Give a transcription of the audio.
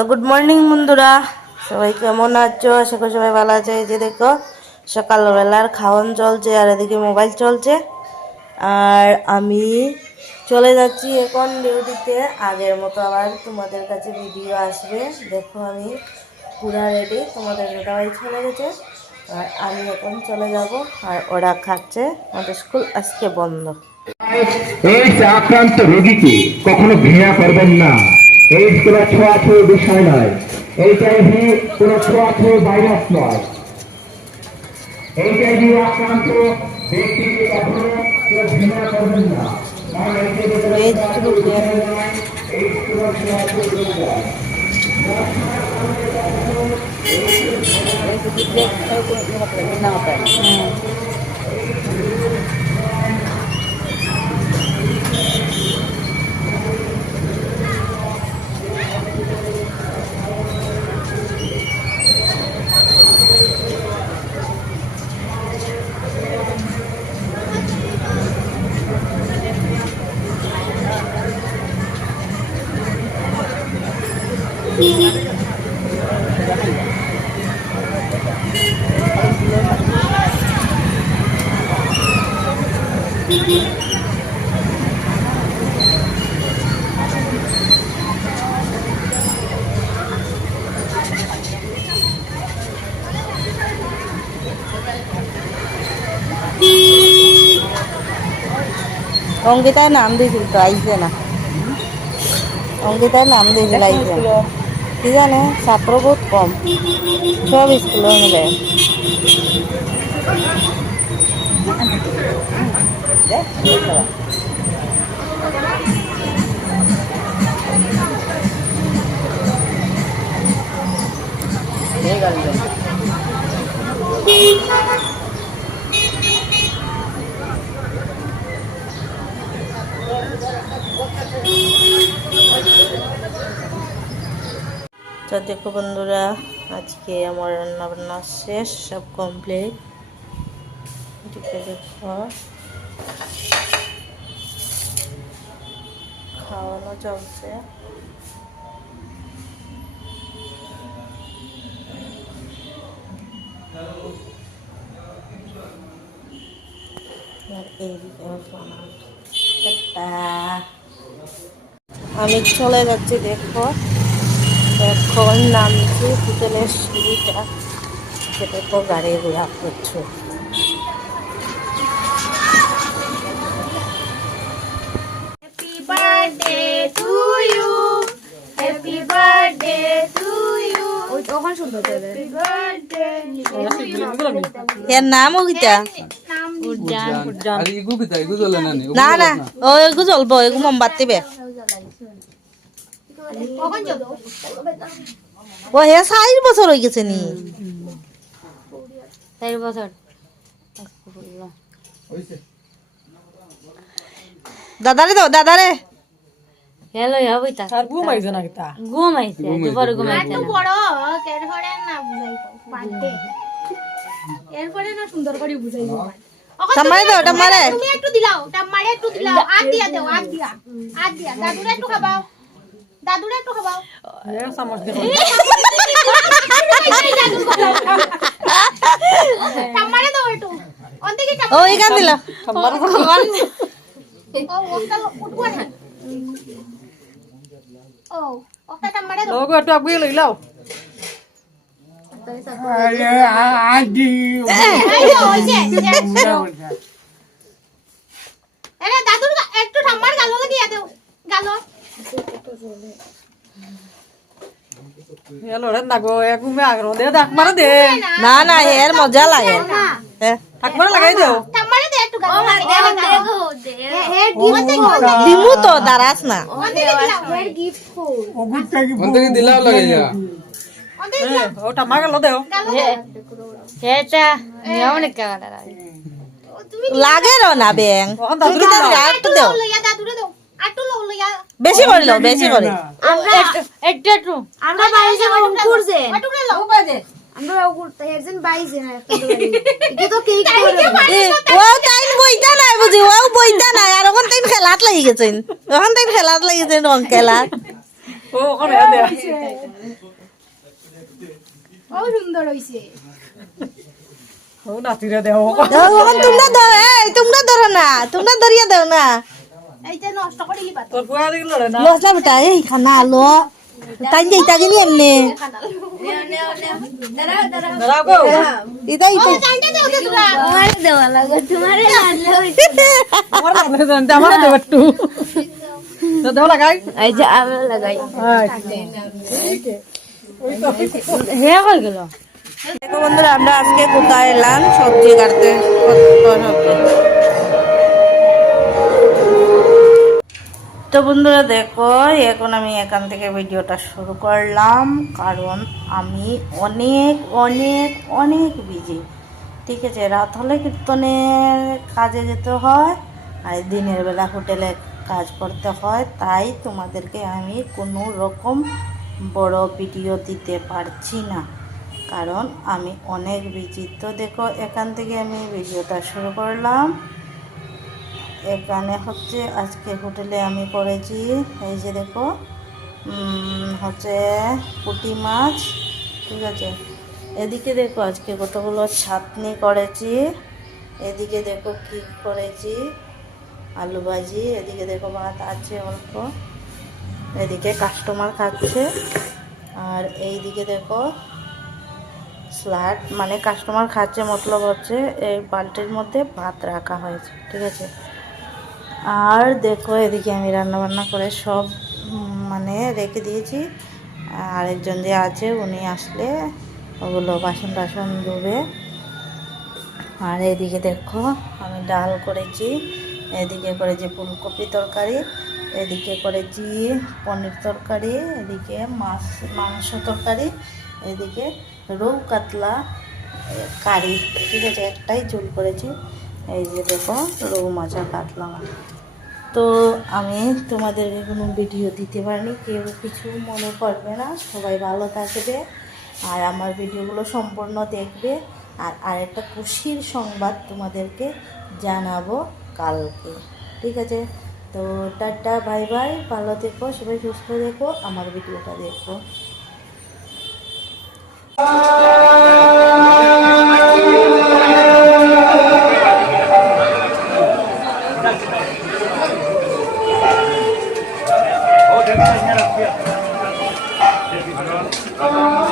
তো good morning বন্ধুরা, সবাই কেমন আছো? আশা করি সবাই ভালো আছে। এই যে দেখো সকালবেলার খাওয়ান চলছে আর এদিকে মোবাইল চলছে। আর আমি চলে যাচ্ছি এখন ডিউটিতে। আগের মতো আবার তোমাদের কাছে ভিডিও আসবে। দেখো আমি পুরা রেডি, তোমাদের দাদাভাই চলে গেছে আর আমি এখন চলে যাব। আর ওরা খাচ্ছে, আমাদের স্কুল আজকে বন্ধ। এইডস আক্রান্ত রোগীকে কখনো ঘৃণা করবেন না। এইডস কোনো ছোঁয়াছুঁয়ো বিষয় নয়। এইচআইভি কোনো ছোঁয়াছুঁয়ো ভাইরাস নয়। এইচআইভি আক্রান্ত ব্যক্তিকে কখনো কেউ ঘৃণা করবেন না, কারণ এইচআইভি কোনো ছোঁয়াছুঁয়ো বিষয় নয়। এইডস কোনো ছোঁয়াছুঁয়ো রোগ নয়। অঙ্কিতায় নাম দিয়েছিল তো, আইসে না। অঙ্কিতায় নাম দিয়েছিল, আইসে না। কি জানে, ছাত্র বহুত কম, সব স্কুলে মিলে। তো দেখো বন্ধুরা, আজকে আমার রান্না বান্না শেষ, সব কমপ্লিট। দেখো খাওয়ানো চলছে। আমি চলে যাচ্ছি। দেখো এখন নামছি হোটেলের সিঁড়িটা, দেখো গাড়ি ঘোরা করছো। Happy birthday to you. Happy birthday to you. ওই তখন শুনতে হবে। Happy birthday to you. এর নামও কিটা? নাম উজ্জান। আরে ইগু কিতা ইগু জ্বলে না নি না না, ও এগু জ্বলবো, এগু মোমবাতি বে। কখন যাব? ও হে 4 বছর হয়ে গেছে নি। 4 বছর। দাদারে দাও, দাদারে। হ্যালো হইতা। আর ঘুমাইছে না কিতা ঘুমাইছে, দুপুরে ঘুমাইছে না। বড় এরপরে না বুঝাইতো বার্থডে। এরপরে না সুন্দর করে বুঝাইবো। টামারে দাও, টামারে। তুমি একটু দিলাও, টামারে একটু দিলাও। আগ দিয়া দাও, আগ দিয়া। আগ দিয়া। দাদুরে একটু খাবাও। দাদুরে একটু খাবাও। এ চামচ দে টামারে দাও একটু। অন্তিকে টামারে। ও এখান দিলা। ও ওটা উঠবো না। ও ওটা টামারে দাও। লোগো একটু আগুয়ে লইলাও আইও ওই যে। আরে দাদুর একটু ঠাম্মার গালো লাগিয়ে দাও। গালো। হেলো রে নাগো এক ঘুমে আগরো দে ডাক মারা দে না না, এর মজা লাগে। হ্যাঁ, ডাক মারা লাগাই দেও ঠাম্মারে দে একটু গালো। দেখো দে। হে গিফট দিমু তো, দাঁড়াস না। অন্তিকে দিলাও। হে গিফট কো। অন্তকে দিলাও লাগে যা অন্তিকে ও টামা গেল দেও গালো। এটা নিয়ম নাকি কাটা তুমি লাগে রো না ব্যাং। তুমি তাহলে আর একটু দাও, লইয়া দাদুরে দাও। আটু লইয়া। বেশি করে লও, বেশি করে। আমরা একটু একটু আমরা বাইরে যাব করছে। আটুরে লও। আমরা হেরজেন বাইজে না একটা বাড়ি। এটা তো কেক করে। ও টাইম বইতা নাই বুঝি, ও বইতা নাই। আর ওখান টাইম খেলাত লাগি গেছেন, ওখান টাইম খেলাত লাগি গেছেন, রং খেলাত। ও ওখানে দে ও সুন্দর হইছে ও নাতিরে দেও তোমরা দাও, এই তোমরা ধরো না, তোমরা ধরিয়া দাও না। এইটা নষ্ট করে দিলি পাতো তোর কুয়া দিল না লসলা বেটা, এই খানা আলো তাই যাই তাকে নিয়ে এমনি দাঁড়াও গো ইতাই ইতাই আমার লাগলে জানতে আমার দেব একটু তো দেও লাগাই এই যে আমি লাগাই আচ্ছা হে কই গেল দেখো বন্ধুরা, আমরা আজকে কোথায় এলাম সবজি কাটতে। তো বন্ধুরা দেখো, এখন আমি এখান থেকে ভিডিওটা শুরু করলাম, কারণ আমি অনেক অনেক অনেক বিজি। ঠিক আছে, রাত হলে কীর্তনের কাজে যেতে হয় আর দিনের বেলা হোটেলে কাজ করতে হয়, তাই তোমাদেরকে আমি কোনো রকম বড় ভিডিও দিতে পারছি না, কারণ আমি অনেক বিজি। তো দেখো, এখান থেকে আমি ভিডিওটা শুরু করলাম। এখানে হচ্ছে আজকে হোটেলে আমি করেছি, এই যে দেখো হচ্ছে পুঁটি মাছ। ঠিক আছে, এদিকে দেখো আজকে কতগুলো চাটনি করেছি, এদিকে দেখো কি করেছি, আলু ভাজি, এদিকে দেখো ভাত আছে অল্প, এদিকে কাস্টমার খাচ্ছে, আর এইদিকে দেখো স্যালাড, মানে কাস্টমার খাচ্ছে মতলব হচ্ছে এই বালতির মধ্যে ভাত রাখা হয়েছে। ঠিক আছে, আর দেখো এদিকে আমি রান্না বান্না করে সব মানে রেখে দিয়েছি। আরেকজন যে আছে উনি আসলে ওগুলো বাসন টাসন ধুবে। আর এদিকে দেখো আমি ডাল করেছি, এদিকে করেছি ফুলকপি তরকারি, এদিকে করেছি পনির তরকারি, এদিকে মাংস তরকারি, এদিকে রৌ কাতলা কারি। ঠিক আছে, একটাই ঝোল করেছি। এই যে দেখো রৌ মাছা কাতলা মাছ। তো আমি তোমাদেরকে কোনো ভিডিও দিতে পারিনি, কেউ কিছু মনে করবে না, সবাই ভালো থাকবে আর আমার ভিডিওগুলো সম্পূর্ণ দেখবে। আর আরেকটা খুশির সংবাদ তোমাদেরকে জানাবো কালকে। ঠিক আছে, তো টাটা বাই বাই, ভালো থেকো, সবাই সুস্থ থেকো, আমার ভিডিওটা দেখো। Oh,